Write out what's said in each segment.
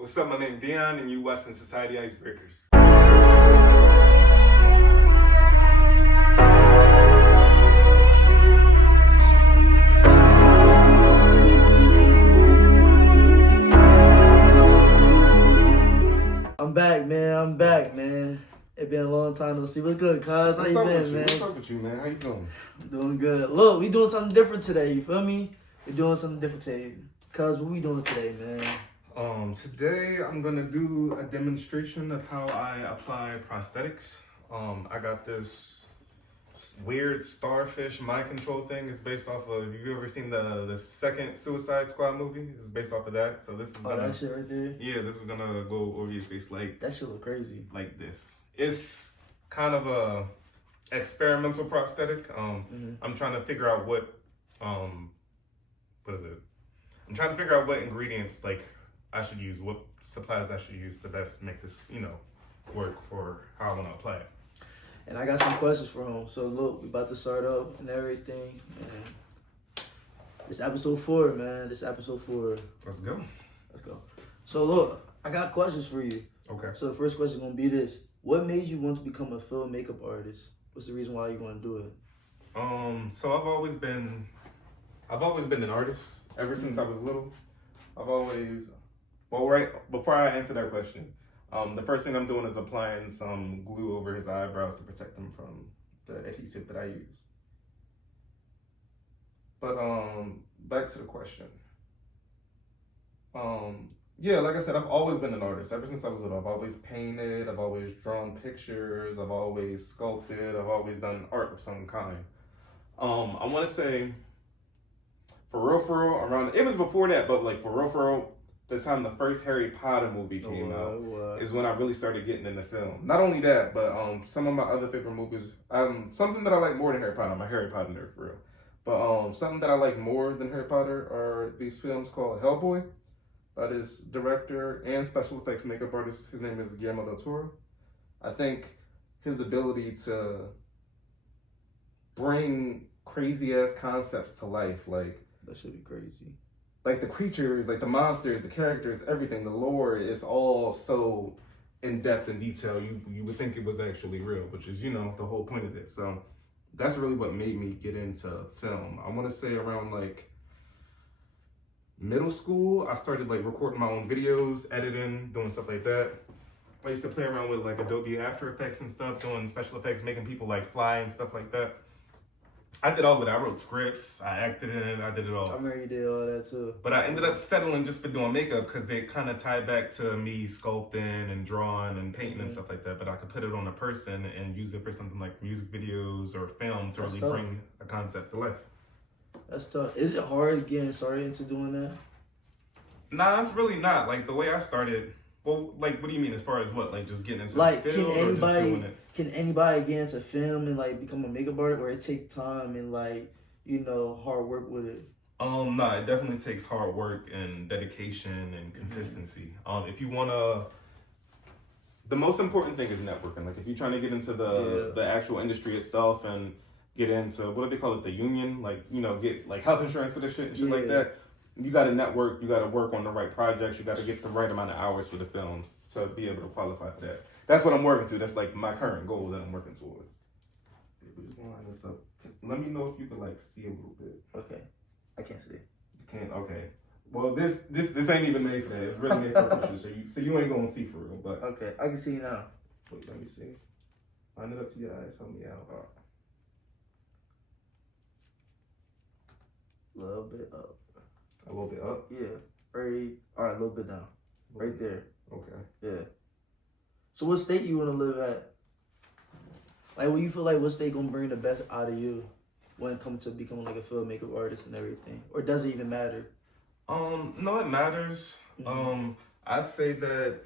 What's up? My name's Dion, and you watching Society Icebreakers. I'm back, man. I'm back, man. It been a long time to see. What's good, cuz? How you been, man? What's up with you, man? How you doing? I'm doing good. Look, we doing something different today. You feel me? We're doing something different today. Cuz, what we doing today, man? Today I'm gonna do a demonstration of how I apply prosthetics. I got this weird starfish mind control thing. It's based off of. Have you ever seen the second Suicide Squad movie? It's based off of that. So this is that shit right there. Yeah, this is gonna go over your face like that shit look crazy. Like this. It's kind of a experimental prosthetic. I'm trying to figure out what is it? I'm trying to figure out what ingredients I should use, what supplies I should use to best make this, work for how I want to apply it. And I got some questions for him. So look, we about to start up and everything. And this episode 4, man. This episode 4. Let's go. Let's go. So look, I got questions for you. Okay. So the first question is gonna be this: what made you want to become a film makeup artist? What's the reason why you want to do it? So I've always been an artist ever since I was little. Right before I answer that question, the first thing I'm doing is applying some glue over his eyebrows to protect him from the adhesive that I use. But back to the question. Yeah, like I said, I've always been an artist. Ever since I was little, I've always painted, I've always drawn pictures, I've always sculpted, I've always done art of some kind. I want to say, for real, around, it was before that, but for real, the time the first Harry Potter movie came out is when I really started getting into film. Not only that, but some of my other favorite movies, something that I like more than Harry Potter, I'm a Harry Potter nerd for real, but something that I like more than Harry Potter are these films called Hellboy. By this director and special effects makeup artist. His name is Guillermo del Toro. I think his ability to bring crazy ass concepts to life, that should be crazy. Like the creatures, like the monsters, the characters, everything, the lore is all so in depth and detail. You would think it was actually real, which is the whole point of it. So that's really what made me get into film. I want to say around middle school, I started recording my own videos, editing, doing stuff like that. I used to play around with Adobe After Effects and stuff, doing special effects, making people fly and stuff like that. I did all of it. I wrote scripts, I acted in it, I did it all. I remember you did all that too. But I ended up settling just for doing makeup because they kind of tied back to me sculpting and drawing and painting and stuff like that. But I could put it on a person and use it for something like music videos or film to really bring a concept to life. That's tough. Is it hard getting started into doing that? Nah, it's really not. The way I started, well, what do you mean as far as what? Just getting into the field or just doing it? Can anybody get into film and become a makeup artist, or it take time and hard work with it? No, it definitely takes hard work and dedication and consistency. If you wanna, the most important thing is networking. If you're trying to get into the actual industry itself and get into, what do they call it, the union, get health insurance for this shit and shit like that. You got to network, you got to work on the right projects, you got to get the right amount of hours for the films to be able to qualify for that. That's what I'm working to. That's my current goal that I'm working towards. We just want to line this up. Let me know if you can see a little bit. Okay. I can't see. You can't? Okay. Well, this ain't even made for that. It's really made for official, so you ain't going to see for real. But okay, I can see now. Wait, let me see. Line it up to your eyes. Help me out. A little bit up. A little bit up? Yeah. Right. All right, a little bit down. Right there. Okay. Yeah. So what state you want to live at? When you feel what state going to bring the best out of you when it comes to becoming a film makeup artist and everything? Or does it even matter? No, it matters. I say that,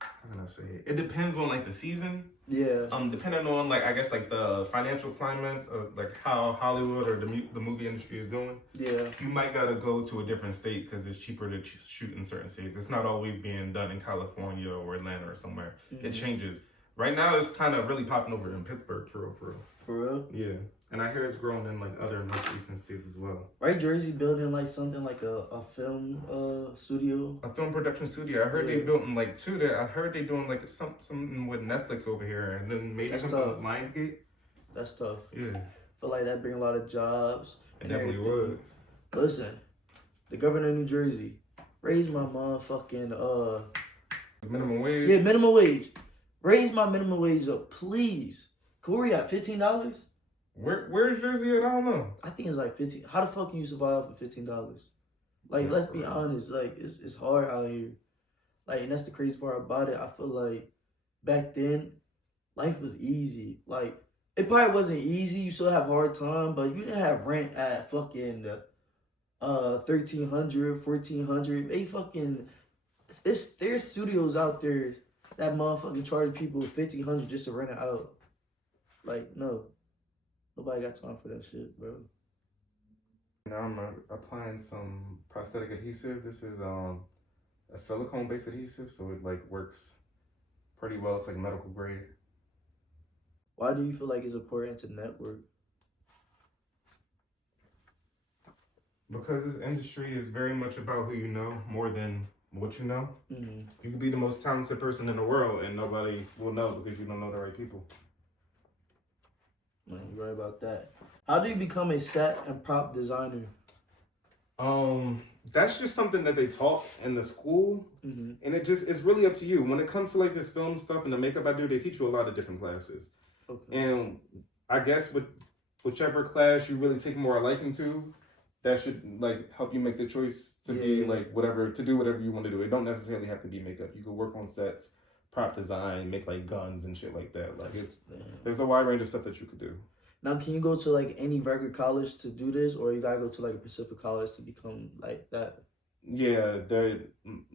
how can I say it? It depends on the season. Yeah. Depending on I guess the financial climate of how Hollywood or the movie industry is doing. Yeah. You might gotta go to a different state because it's cheaper to shoot in certain states. It's not always being done in California or Atlanta or somewhere. It changes. Right now, it's kind of really popping over in Pittsburgh, for real, for real. For real? Yeah, and I hear it's growing in like other northeastern states as well. Right, Jersey building like something like a film studio. A film production studio. I heard they Yeah. building like two there. I heard they doing like something with Netflix over here, and then maybe That's something tough. with Lionsgate. That's tough. Yeah, Feel like that bring a lot of jobs. it and definitely everything. would. Listen, the governor of New Jersey raised my motherfucking Minimum wage. yeah, minimum wage. Raise my minimum wage up, please. Corey at $15? Where's Jersey at? I don't know. I think it's like 15. How the fuck can you survive for $15? Like, let's be honest. Like, it's hard out here. Like, and that's the crazy part about it. I feel like back then, life was easy. Like, it probably wasn't easy. You still have a hard time, but you didn't have rent at fucking 1,300, 1,400. They fucking there's studios out there that motherfucking charge people 1,500 just to rent it out. Like, no. Nobody got time for that shit, bro. Now I'm applying some prosthetic adhesive. This is a silicone-based adhesive, so it like works pretty well. It's like medical grade. Why do you feel like it's important to network? Because this industry is very much about who you know more than what you know. Mm-hmm. You could be the most talented person in the world and nobody will know because you don't know the right people. Man, you're right about that. How do you become a set and prop designer? That's just something that they taught in the school, Mm-hmm. and it's really up to you. When it comes to like this film stuff and the makeup I do, they teach you a lot of different classes. Okay. And I guess with whichever class you really take more liking to, that should like help you make the choice to be like whatever, to do whatever you want to do. It don't necessarily have to be makeup. You could work on sets, prop design, make like guns and shit like that. Like there's a wide range of stuff that you could do. Now, can you go to like any regular college to do this, or you gotta go to like a Pacific college to become like that? Yeah,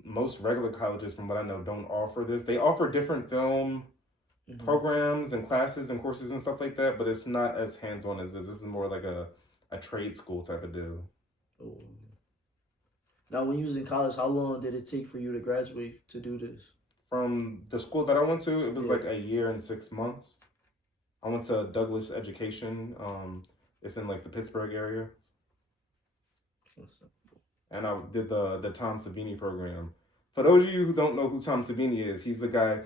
most regular colleges, from what I know, don't offer this. They offer different film programs and classes and courses and stuff like that, but it's not as hands-on as this. This is more like a trade school type of deal. Oh. Now, when you was in college, how long did it take for you to graduate to do this? From the school that I went to, it was like a year and 6 months. I went to Douglas Education. It's in like the Pittsburgh area. And I did the Tom Savini program. For those of you who don't know who Tom Savini is, he's the guy.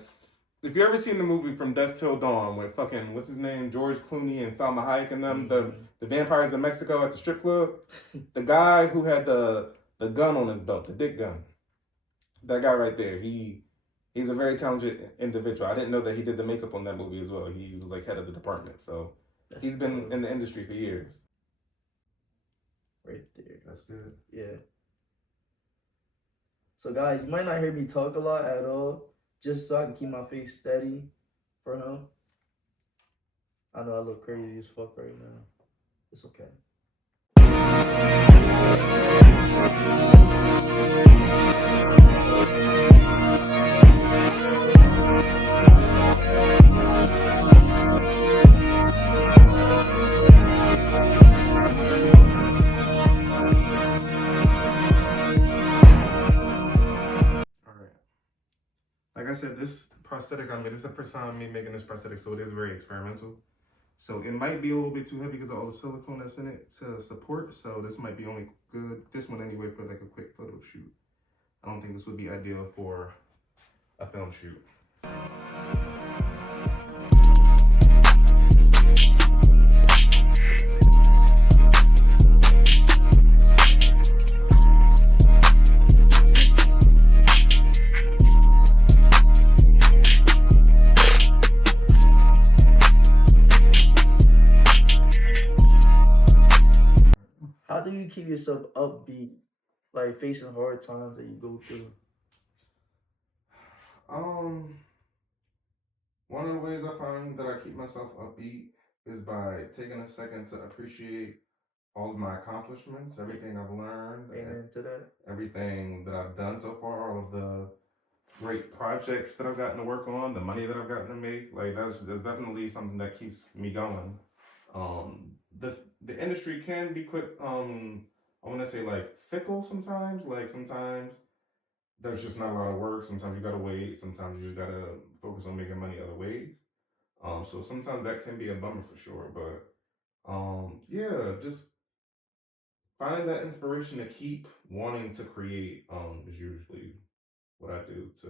If you ever seen the movie From Dusk Till Dawn with fucking, what's his name, George Clooney and Salma Hayek and them, the vampires in Mexico at the strip club, the guy who had the gun on his belt, the dick gun, that guy right there, he's a very talented individual. I didn't know that he did the makeup on that movie as well. He was like head of the department, so he's been in the industry for years. Right there. That's good. Yeah. So guys, you might not hear me talk a lot at all, just so I can keep my face steady for him. I know I look crazy as fuck right now. It's okay. Like I said, this prosthetic I made, this is the first time me making this prosthetic, so it is very experimental. So it might be a little bit too heavy because of all the silicone that's in it to support. So this might be only good, this one anyway, for like a quick photo shoot. I don't think this would be ideal for a film shoot. How do you keep yourself upbeat, like facing hard times that you go through? One of the ways I find that I keep myself upbeat is by taking a second to appreciate all of my accomplishments, everything I've learned, Amen to that. everything that I've done so far, all of the great projects that I've gotten to work on, the money that I've gotten to make. Like that's definitely something that keeps me going. The industry can be quick, I want to say like fickle sometimes. Like sometimes there's just not a lot of work. Sometimes you gotta wait. Sometimes you just gotta focus on making money other ways. So sometimes that can be a bummer for sure. But yeah, just finding that inspiration to keep wanting to create is usually what I do to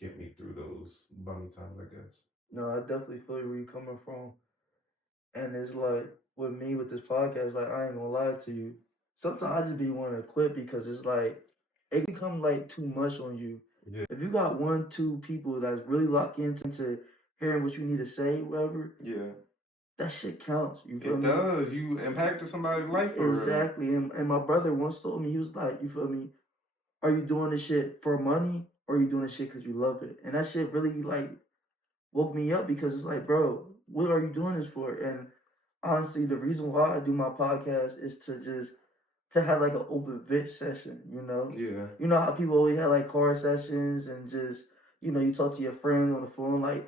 get me through those bummy times, I guess. No, I definitely feel where you're coming from. And it's like with me with this podcast, like I ain't gonna lie to you. Sometimes I just be wanting to quit because it's like it become like too much on you. Yeah. If you got one, two people that's really locked into hearing what you need to say, whatever, Yeah. that shit counts. You feel It me? does. You impacted somebody's life for real. Exactly. And my brother once told me, he was like, you feel me? Are you doing this shit for money or are you doing this shit because you love it? And that shit really like woke me up because it's like, bro, what are you doing this for? And honestly, the reason why I do my podcast is to have like an open vid session, you know? Yeah. You know how people always have like car sessions and just, you know, you talk to your friend on the phone. Like,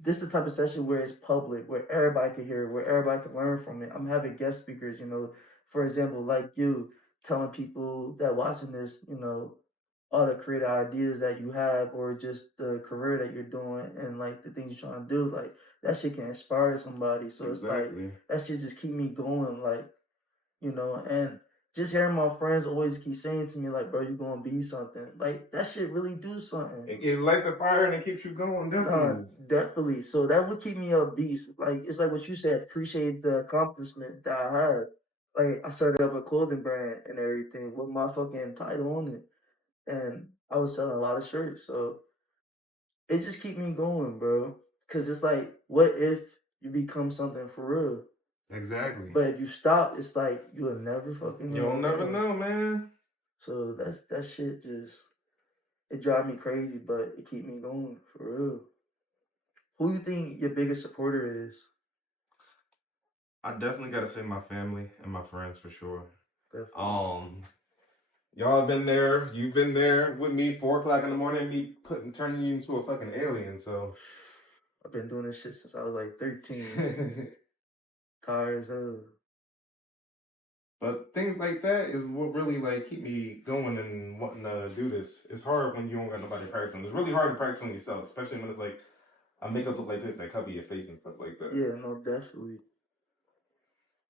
this is the type of session where it's public, where everybody can hear it, where everybody can learn from it. I'm having guest speakers, you know, for example, like you, telling people that watching this, you know, all the creative ideas that you have or just the career that you're doing and like the things you're trying to do, like that shit can inspire somebody. So it's like Exactly. that shit just keep me going, like, you know, and just hearing my friends always keep saying to me, like, bro, you gonna be something. Like that shit really do something. It lights a fire and it keeps you going, definitely. Definitely. So that would keep me upbeat. Like it's like what you said, appreciate the accomplishment that I had. Like I started up a clothing brand and everything with my fucking title on it. And I was selling a lot of shirts. So it just keep me going, bro. Cause it's like, what if you become something for real? Exactly. But if you stop, it's like you'll never fucking know. You'll never know, man. So that shit just it drive me crazy, but it keep me going for real. Who you think your biggest supporter is? I definitely gotta say my family and my friends for sure. Definitely. Y'all been there. You've been there with me 4 o'clock in the morning, me turning you into a fucking alien. So I've been doing this shit since I was like 13. Tired as hell. But things like that is what really like keep me going and wanting to do this. It's hard when you don't got nobody to practice on. It's really hard to practice on yourself, especially when it's like a makeup look like this that cover your face and stuff like that. Yeah, no, definitely.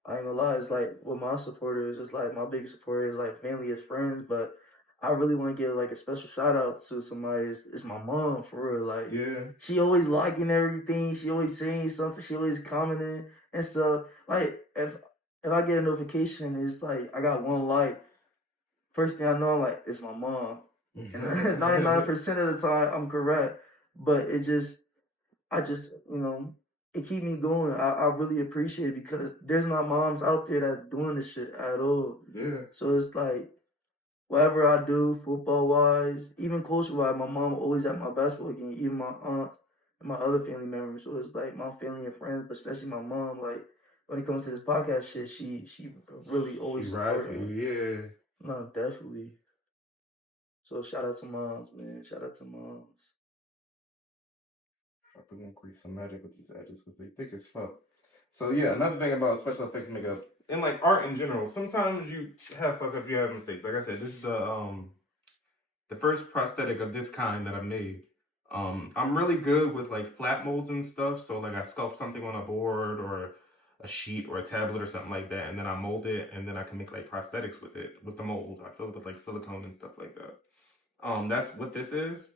I ain't gonna lie, it's like with my supporters, it's like my biggest supporter is like family as friends, but I really want to give like a special shout out to somebody. It's my mom for real. Like, Yeah. she always liking everything. She always saying something. She always commenting and stuff. Like, if I get a notification, it's like I got one like. First thing I know, I'm like, it's my mom. And 99% of the time, I'm correct. But I just, you know, it keep me going. I really appreciate it because there's not moms out there that doing this shit at all. Yeah. So it's like whatever I do, football wise, even culture wise, my mom always at my basketball game, even my aunt and my other family members. So it's like my family and friends, but especially my mom, like when it comes to this podcast shit, she really always supporting me. Yeah. No, definitely. So shout out to moms, man. Shout out to moms. Probably gonna create some magic with these edges because they thick as fuck. So yeah, another thing about special effects makeup and like art in general, sometimes you have fuck ups, you have mistakes. Like I said, this is the first prosthetic of this kind that I made. I'm really good with like flat molds and stuff. So like I sculpt something on a board or a sheet or a tablet or something like that, and then I mold it, and then I can make like prosthetics with it with the mold. I fill it with like silicone and stuff like that. That's what this is.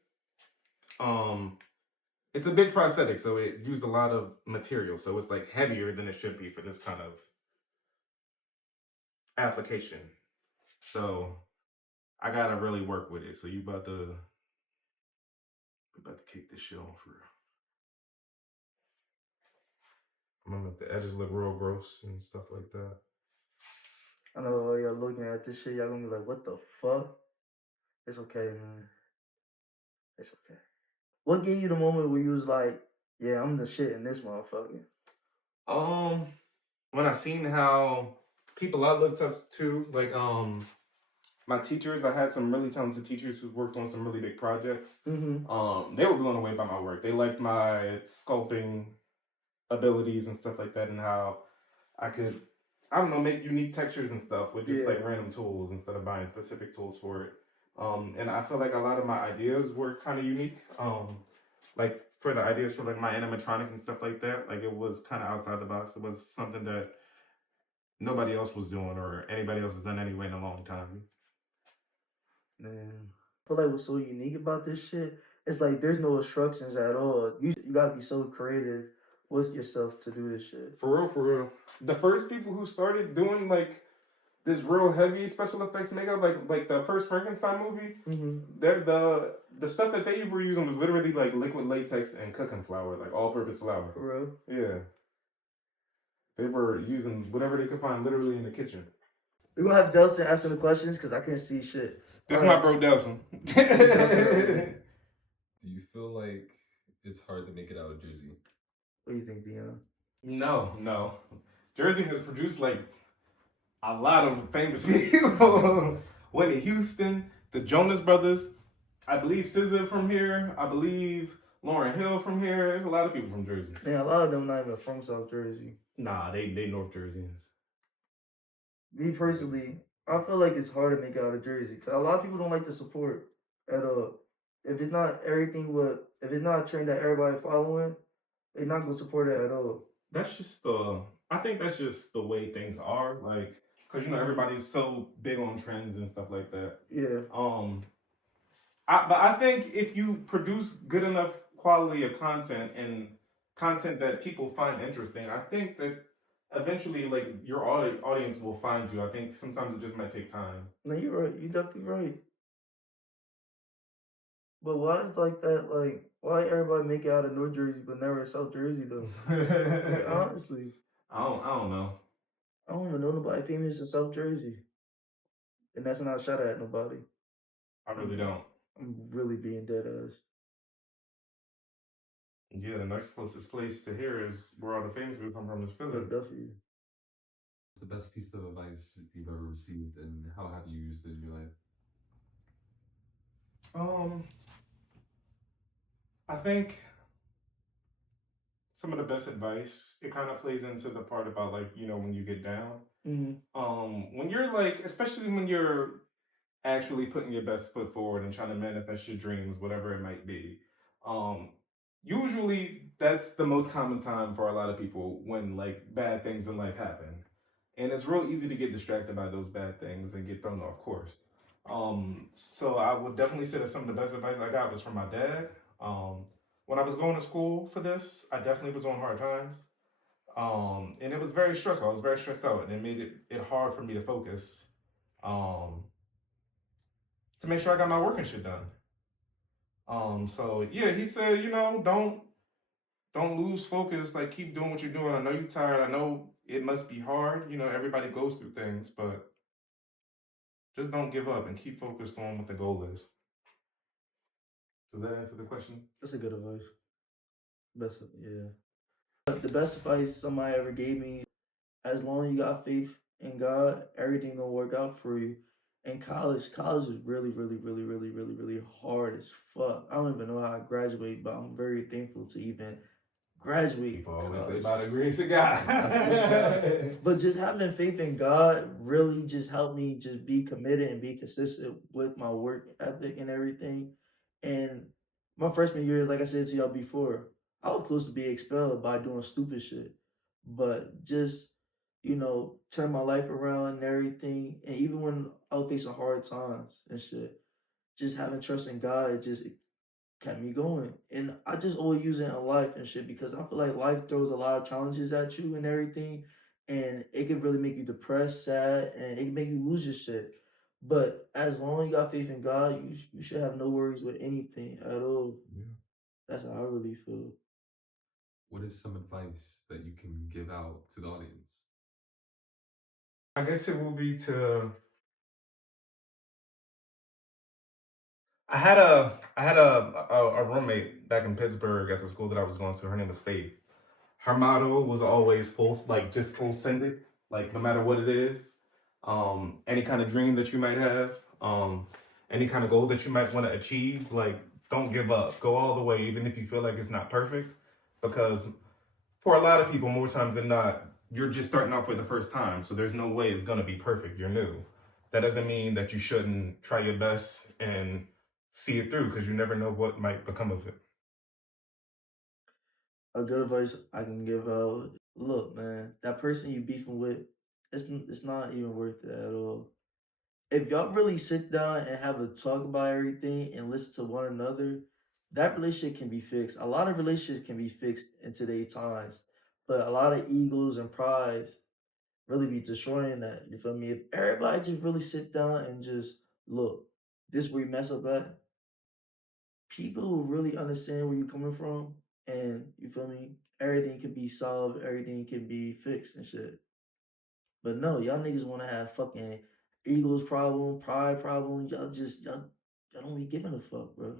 It's a big prosthetic, so it used a lot of material, so it's like heavier than it should be for this kind of application. So I gotta really work with it. So we about to kick this shit off for real. I'm gonna make the edges look real gross and stuff like that. I know all y'all looking at this shit, y'all gonna be like, what the fuck? It's okay, man. It's okay. What gave you the moment where you was like, yeah, I'm the shit in this motherfucker? When I seen how people I looked up to, like my teachers, I had some really talented teachers who worked on some really big projects. Mm-hmm. They were blown away by my work. They liked my sculpting abilities and stuff like that, and how I could, I don't know, make unique textures and stuff with just like random tools instead of buying specific tools for it. And I feel like a lot of my ideas were kind of unique. Like for the ideas for like my animatronic and stuff like that, like it was kind of outside the box. It was something that nobody else was doing or anybody else has done anyway in a long time. Man, I feel like what's so unique about this shit, it's like there's no instructions at all. You gotta be so creative with yourself to do this shit. For real, for real. The first people who started doing like this real heavy special effects makeup, like the first Frankenstein movie, the stuff that they were using was literally like liquid latex and cooking flour, like all-purpose flour. For real? Yeah, they were using whatever they could find literally in the kitchen. We're gonna have Delson answer the questions because I can't see shit. This is my bro Delson. Do you feel like it's hard to make it out of Jersey? What do you think, Dion? No. Jersey has produced like a lot of famous people. Whitney Houston, the Jonas Brothers, I believe SZA from here, I believe Lauryn Hill from here. There's a lot of people from Jersey. Man, a lot of them not even from South Jersey. Nah, they North Jerseyans. Me personally, I feel like it's hard to make it out of Jersey because a lot of people don't like the support at all. If it's not if it's not a trend that everybody following, they're not gonna support it at all. That's just I think that's just the way things are. Like, cause everybody's so big on trends and stuff like that. Yeah. But I think if you produce good enough quality of content and content that people find interesting, I think that eventually, like, your audience will find you. I think sometimes it just might take time. No, you're right. You're definitely right. But why is like that? Like, why everybody make it out of North Jersey but never South Jersey though? Like, honestly, I don't know. I don't even know nobody famous in South Jersey, and that's not a shot at nobody. I really don't. I'm really being dead ass. Yeah, the next closest place to here is where all the famous people come from is Philly. Philadelphia. What's the best piece of advice you've ever received, and how have you used it in your life? I think some of the best advice, it kind of plays into the part about like, when you get down. When you're like, especially when you're actually putting your best foot forward and trying to manifest your dreams, whatever it might be. Usually that's the most common time for a lot of people when like bad things in life happen. And it's real easy to get distracted by those bad things and get thrown off course. So I would definitely say that some of the best advice I got was from my dad. When I was going to school for this, I definitely was on hard times. And it was very stressful. I was very stressed out, and it made it hard for me to focus. To make sure I got my work and shit done. So yeah, he said, don't lose focus. Like, keep doing what you're doing. I know you're tired. I know it must be hard. Everybody goes through things, but just don't give up and keep focused on what the goal is. Does that answer the question? That's a good advice. The best advice somebody ever gave me: as long as you got faith in God, everything gonna work out for you. And college is really, really, really, really, really, really hard as fuck. I don't even know how I graduate, but I'm very thankful to even graduate. People always say by the grace of God. But just having faith in God really just helped me just be committed and be consistent with my work ethic and everything. And my freshman year, like I said to y'all before, I was close to being expelled by doing stupid shit. But just, turn my life around and everything. And even when I was facing hard times and shit, just having trust in God, it just kept me going. And I just always use it in life and shit because I feel like life throws a lot of challenges at you and everything. And it can really make you depressed, sad, and it can make you lose your shit. But as long as you got faith in God, you should have no worries with anything at all. Yeah. That's how I really feel. What is some advice that you can give out to the audience? I guess it will be to. I had a roommate back in Pittsburgh at the school that I was going to. Her name was Faith. Her motto was always just full send it, like no matter what it is. Any kind of dream that you might have, any kind of goal that you might want to achieve, like don't give up. Go all the way, even if you feel like it's not perfect. Because for a lot of people, more times than not, you're just starting off for the first time. So there's no way it's gonna be perfect. You're new. that doesn't mean that you shouldn't try your best and see it through, because you never know what might become of it. A good advice I can give out: look, man, that person you beefing with, it's not even worth it at all. If y'all really sit down and have a talk about everything and listen to one another, that relationship can be fixed. A lot of relationships can be fixed in today's times, but a lot of egos and pride really be destroying that. You feel me? If everybody just really sit down and just look, this where you mess up at, people will really understand where you're coming from, and you feel me? Everything can be solved, everything can be fixed and shit. But no, y'all niggas want to have fucking egos problem, pride problem. Y'all don't be giving a fuck, bro.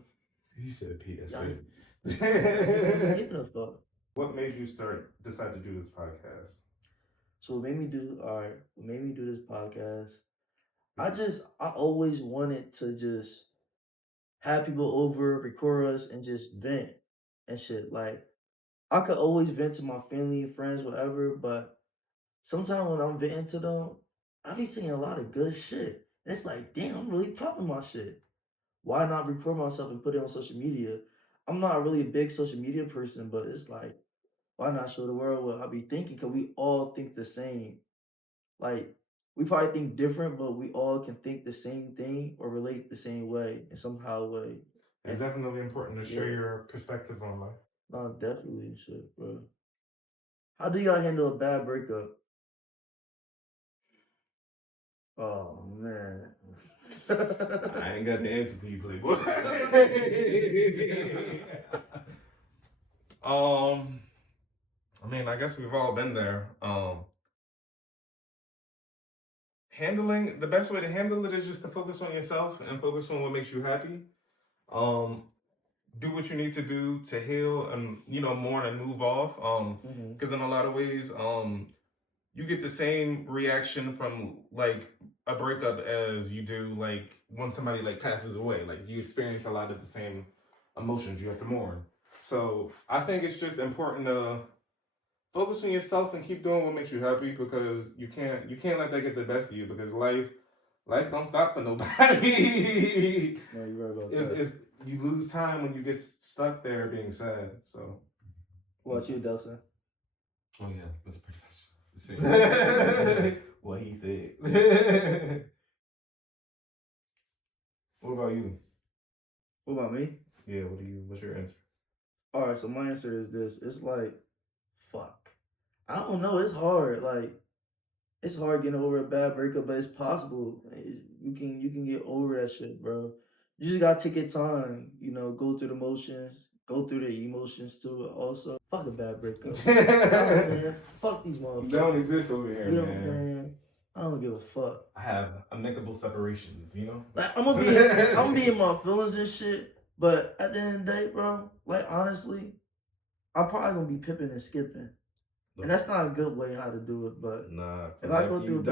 He said Y'all, PSA. just don't be giving a fuck. What made you decide to do this podcast? So what made me do what made me do this podcast? I always wanted to just have people over, record us, and just vent and shit. Like I could always vent to my family, friends, whatever, but sometimes when I'm venting to them, I be seeing a lot of good shit. And it's like, damn, I'm really popping my shit. Why not record myself and put it on social media? I'm not really a big social media person, but it's like, why not show the world what I be thinking? Cause we all think the same. Like, we probably think different, but we all can think the same thing or relate the same way in somehow way. It's definitely important to share your perspective on life. No, definitely shit, bro. How do y'all handle a bad breakup? Oh man. I ain't got the answer for you, Playboy. I mean, I guess we've all been there. Handling the best way to handle it is just to focus on yourself and focus on what makes you happy. Do what you need to do to heal and mourn and move off. Because in a lot of ways, you get the same reaction from like a breakup as you do like when somebody like passes away. Like you experience a lot of the same emotions you have to mourn. So I think it's just important to focus on yourself and keep doing what makes you happy, because you can't let that get the best of you, because life don't stop for nobody. No, you're right about that. It's you lose time when you get stuck there being sad. So what about you, Delson? Oh yeah, that's pretty much the same. what he said. What about you? What about me? Yeah, what's your answer? Alright, so my answer is this. It's like, fuck. I don't know, it's hard. Like, it's hard getting over a bad breakup, but it's possible. You can get over that shit, bro. You just gotta take your time, go through the motions, go through the emotions too. Also, fuck a bad breakup. Man, fuck these motherfuckers. They don't exist over here, man. I don't give a fuck. I have amicable separations, Like I'm gonna be in my feelings and shit, but at the end of the day, bro, like honestly, I'm probably gonna be pipping and skipping. And that's not a good way how to do it, but nah. If I go through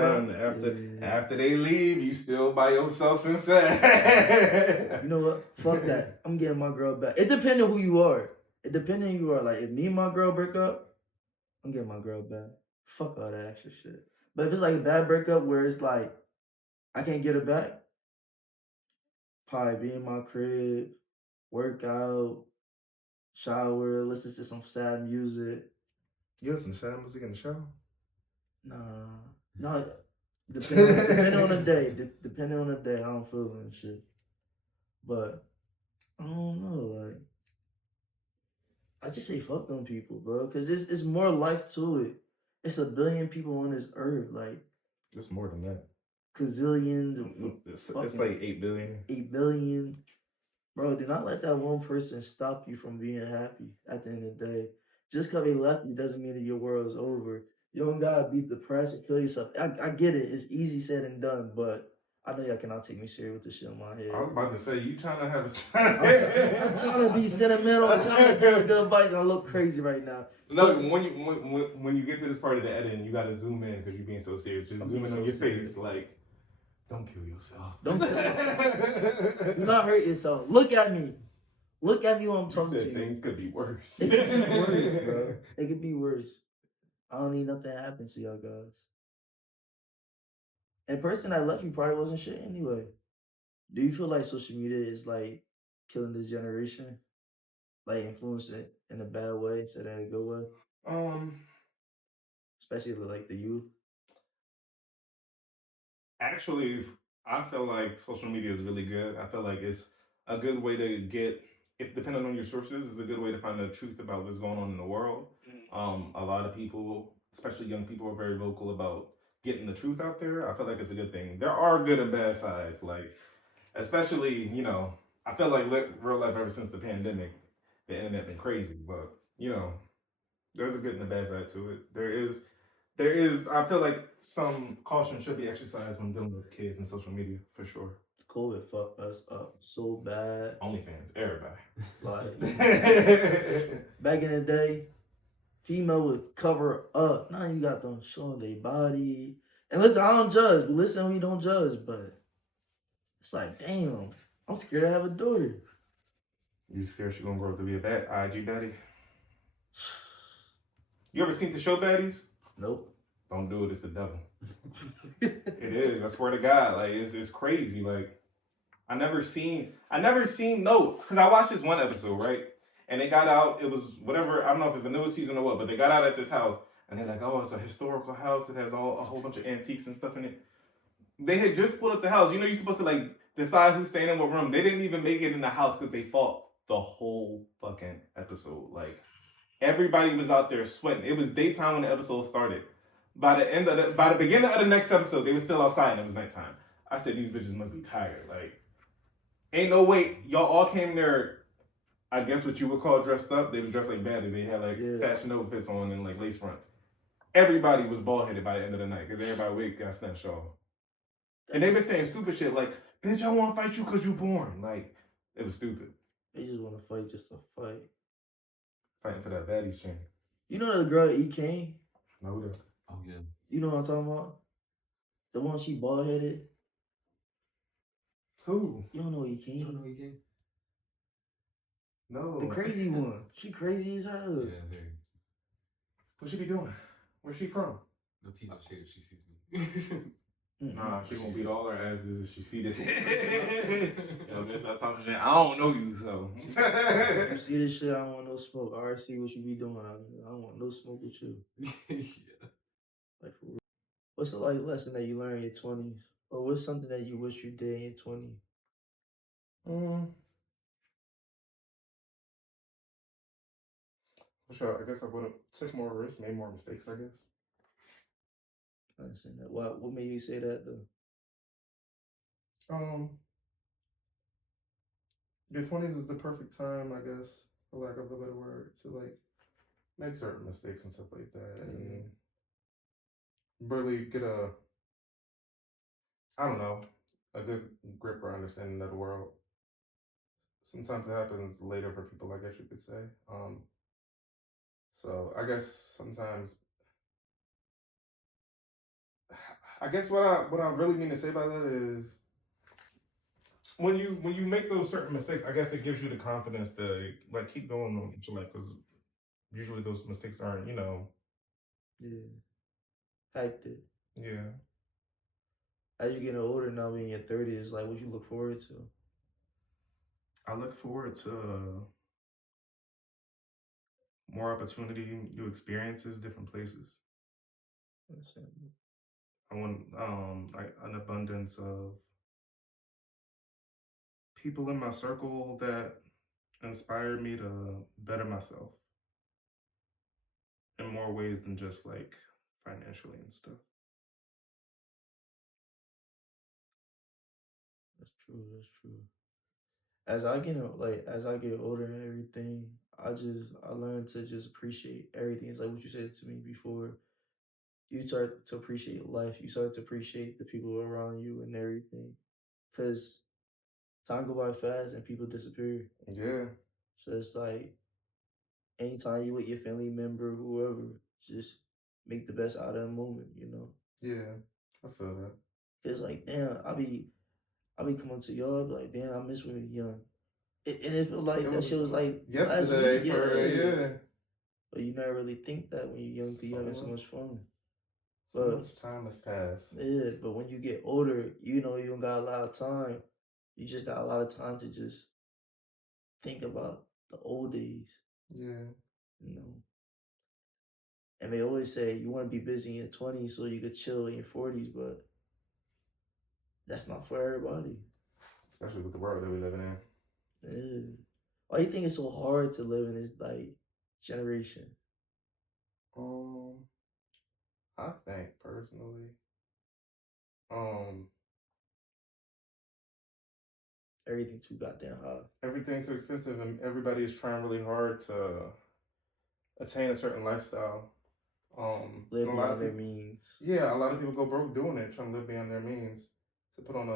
after they leave, you still by yourself inside. You know what? Fuck that. I'm getting my girl back. It depends on who you are. Like if me and my girl break up, I'm getting my girl back. Fuck all that extra shit. But if it's like a bad breakup where it's like I can't get her back, probably be in my crib, work out, shower, listen to some sad music. You listen to sad music in the shower? No. Depending on the day. Depending on the day, how I'm feeling and shit. But I don't know, like I just say fuck them people, bro, because it's more life to it. It's a billion people on this earth, like it's more than that. Gazillions. It's like 8 billion. 8 billion. Bro, do not let that one person stop you from being happy at the end of the day. Just because they left you doesn't mean that your world is over. You don't gotta be depressed or kill yourself. I get it. It's easy said and done, but I know y'all cannot take me serious with this shit in my head. I was about to say, you trying to have I'm trying to be sentimental. I'm trying to give good advice, and I look crazy right now. No, when you get to this part of the editing, you gotta zoom in because you're being so serious. Just zoom in on your face, like, don't kill yourself. Don't kill yourself. Do not hurt yourself. Look at me. Look at me when I'm talking to you. Things could be worse. It could be worse, bro. It could be worse. I don't need nothing to happen to y'all guys. And the person that left you probably wasn't shit anyway. Do you feel like social media is like killing this generation? Like influencing it in a bad way instead of a good way? Um, Especially with like the youth. Actually, I feel like social media is really good. I feel like it's a good way to get, if depending on your sources, it's a good way to find the truth about what's going on in the world. A lot of people, especially young people, are very vocal about getting the truth out there. I feel like it's a good thing. There are good and bad sides, like especially I feel like real life ever since the pandemic, the internet been crazy, but there's a good and a bad side to it. There is. I feel like some caution should be exercised when dealing with kids and social media for sure. COVID fucked us up so bad. OnlyFans, everybody. Like back in the day, female would cover up. Now you got them showing their body. And listen, I don't judge. But listen, we don't judge. But it's like, damn, I'm scared to have a daughter. You scared she's gonna grow up to be a bad IG baddie? You ever seen the show Baddies? Nope. Don't do it. It's the devil. It is. I swear to God. Like it's crazy. Like I never seen no, because I watched this one episode, right? And they got out, it was whatever, I don't know if it's the newest season or what, but they got out at this house and they're like, oh, it's a historical house. It has a whole bunch of antiques and stuff in it. They had just pulled up the house. You're supposed to like decide who's staying in what room. They didn't even make it in the house because they fought the whole fucking episode. Like everybody was out there sweating. It was daytime when the episode started. By the beginning of the next episode, they were still outside and it was nighttime. I said, these bitches must be tired. Like, ain't no way. Y'all all came there, I guess what you would call dressed up. They was dressed like baddies. They had like fashion outfits on and like lace fronts. Everybody was bald headed by the end of the night because everybody wig got snatched off. And they been saying stupid shit like, bitch, I want to fight you because you born. Like, it was stupid. They just want to fight just to fight. Fighting for that baddie chain. You know the girl E. Kane? No, who the? Oh, yeah. You know what I'm talking about? The one she bald headed? Who? You don't know E. Kane? You don't know E. Kane? No. The crazy one. She crazy as hell. Yeah, very. What she be doing? Where's she from? No tea, no shade if she sees me. Nah, she gonna beat all her asses if she see this. Yo, miss, I talk shit. I don't know you, so. You see this shit? I don't want no smoke. I already see what you be doing out here. I don't want no smoke with you. Yeah. Like for real. What's the like lesson that you learned in your 20s? Or what's something that you wish you did in your 20s? For sure. I guess I would have took more risks, made more mistakes, I guess. I understand that. What made you say that though? Your 20s is the perfect time, I guess, for lack of a better word, to like make certain mistakes and stuff like that, and really get I don't know, a good grip or understanding of the world. Sometimes it happens later for people, I guess you could say. So I guess sometimes, I guess what I really mean to say by that is, when you make those certain mistakes, I guess it gives you the confidence to like keep going on with your life, because usually those mistakes aren't, Yeah. Hectic. yeah. As you getting older now, being in your 30s, like what you look forward to? I look forward to more opportunity, new experiences, different places. Understandable. I want like an abundance of people in my circle that inspire me to better myself in more ways than just like financially and stuff. That's true. That's true. As I get older and everything, I learn to just appreciate everything. It's like what you said to me before. You start to appreciate life. You start to appreciate the people around you and everything. Cause time go by fast and people disappear. Yeah. So it's like anytime you with your family member, whoever, just make the best out of the moment. Yeah. I feel that. It's like, damn, I be coming to y'all, I be like, damn, I miss when we were young. And it feel like that shit was like last Yesterday week, for yeah. But you never really think that when you're young because you're having so much fun. So But much time has passed. yeah, but when you get older, you know you don't got a lot of time. You just got a lot of time to just think about the old days, Yeah. you know. And they always say you want to be busy in your 20s so you could chill in your 40s, but that's not for everybody. Especially with the world that we're living in. Yeah. Why do you think it's so hard to live in this like generation? I think personally, um, Everything too goddamn high. everything's too expensive and everybody is trying really hard to attain a certain lifestyle. Live and a lot of beyond their people, means. yeah, a lot of people go broke doing it, trying to live beyond their means to put on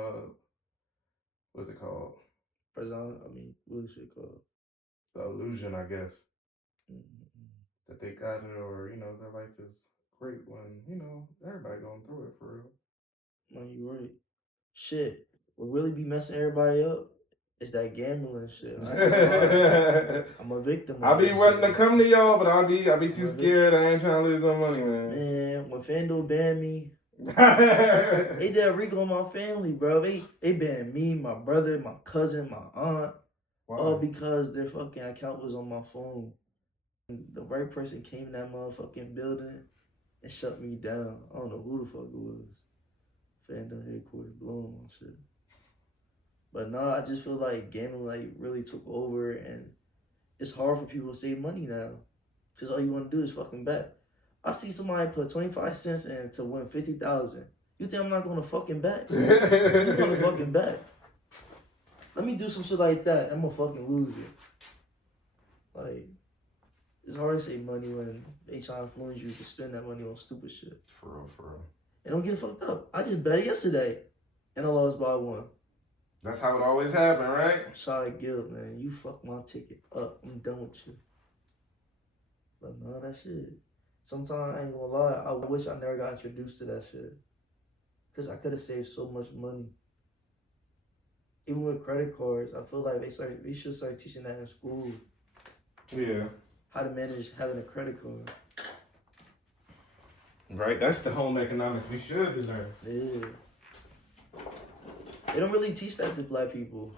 what's it called? What is it called? The illusion, I guess, Mm-hmm. that they got it or, their life is great when, everybody going through it for real. Man, you right. Shit, what really be messing everybody up is that gambling shit. I ain't gonna lie. I'm a victim. I be wanting to come to y'all, but I be too scared. I ain't trying to lose no money, man. Man, when FanDuel banned me, they did a Rico on my family, bro. They banned me, my brother, my cousin, my aunt. Why? All because their fucking account was on my phone. And the right person came in that motherfucking building and shut me down. I don't know who the fuck it was. FanDuel headquarters blowing my shit. But no, I just feel like gambling like really took over, and it's hard for people to save money now, because all you want to do is fucking bet. I see somebody put 25 cents in to win 50,000. You think I'm not gonna fucking bet? I'm gonna fucking bet. Let me do some shit like that. I'm gonna fucking lose it. Like, it's hard to save money when they try to influence you to spend that money on stupid shit. For real, for real. And don't get fucked up. I just bet it yesterday, and I lost by 1. That's how it always happen, right? Sorry, Gil, man. You fucked my ticket up. I'm done with you. But no, that shit. Sometimes I ain't gonna lie. I wish I never got introduced to that shit. Because I could have saved so much money. Even with credit cards, I feel like they should start teaching that in school. Yeah. How to manage having a credit card. Right? That's the home economics we should be learning. Yeah. They don't really teach that to black people.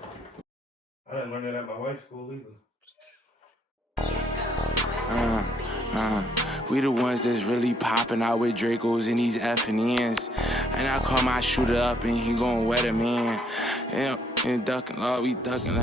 I didn't learn that at my white school either. We the ones that's really popping out with Dracos and these F&Ns. And I call my shooter up and he gon' wet him in. And ducking, oh, we ducking.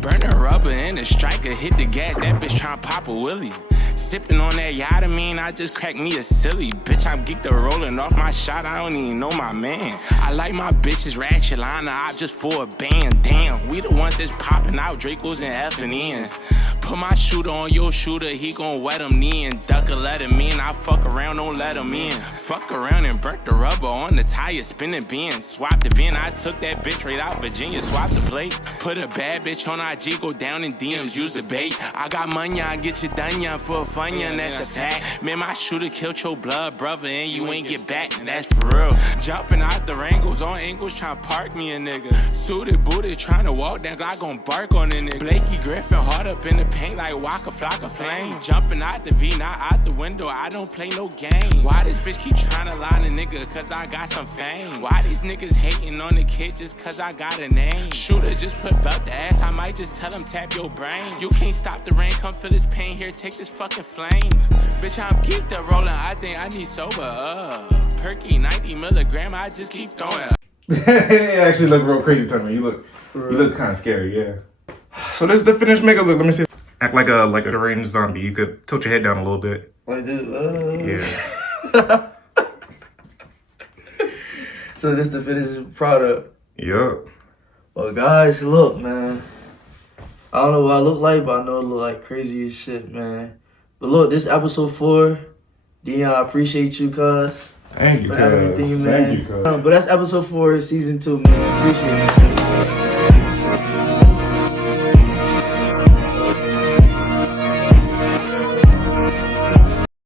Burning rubber and the striker hit the gas. That bitch tryna pop a willy. Sipping on that yacht, I just cracked me a silly. Bitch, I'm geeked up rolling off my shot, I don't even know my man. I like my bitches ratchet liner, I just for a band. Damn, we the ones that's popping out Dracos and F&Ns. Put my shooter on your shooter, he gon' wet him in. Duck or let him in, I fuck around, don't let him in. Fuck around and burnt the rubber on the tire, spinning bin. Swap the VIN, I took that bitch right out Virginia, swap the plate. Put a bad bitch on IG, go down in DMs, use the bait. I got money, I get you done, young for a fun, young, that's a fact. Man, my shooter killed your blood, brother, and you ain't get back, that's for real. Jumping out the Wrangles, on angles, tryna park me a nigga. Suited, booted, tryna walk, that guy gon' bark on a nigga. Blakey Griffin, hard up in the paint like Waka Flocka Flame. Jumping out the V, not out the window, I don't play no game. Why this bitch keep tryna lie to nigga, cause I got some fame? Why these niggas hating on the kid just cause I got a name? Shooter just put belt the ass, I might just tell him tap your brain. You can't stop the rain, come feel this pain here, take this fucking flame. Bitch, I'm geeked up rolling, I think I need sober. Perky 90 milligram, I just keep throwing up. You actually look real crazy to me. You look kind of scary, yeah. So this is the finished makeup look. Let me see. Act like a deranged zombie. You could tilt your head down a little bit. Like this. Yeah. So this the finished product. Yup. Well, guys, look, man. I don't know what I look like, but I know I look like crazy as shit, man. But look, this episode 4. Dion, I appreciate you, cuz. Thank you, for cuz. everything, man. Thank you, cuz. But that's episode 4, season 2, man. Appreciate it.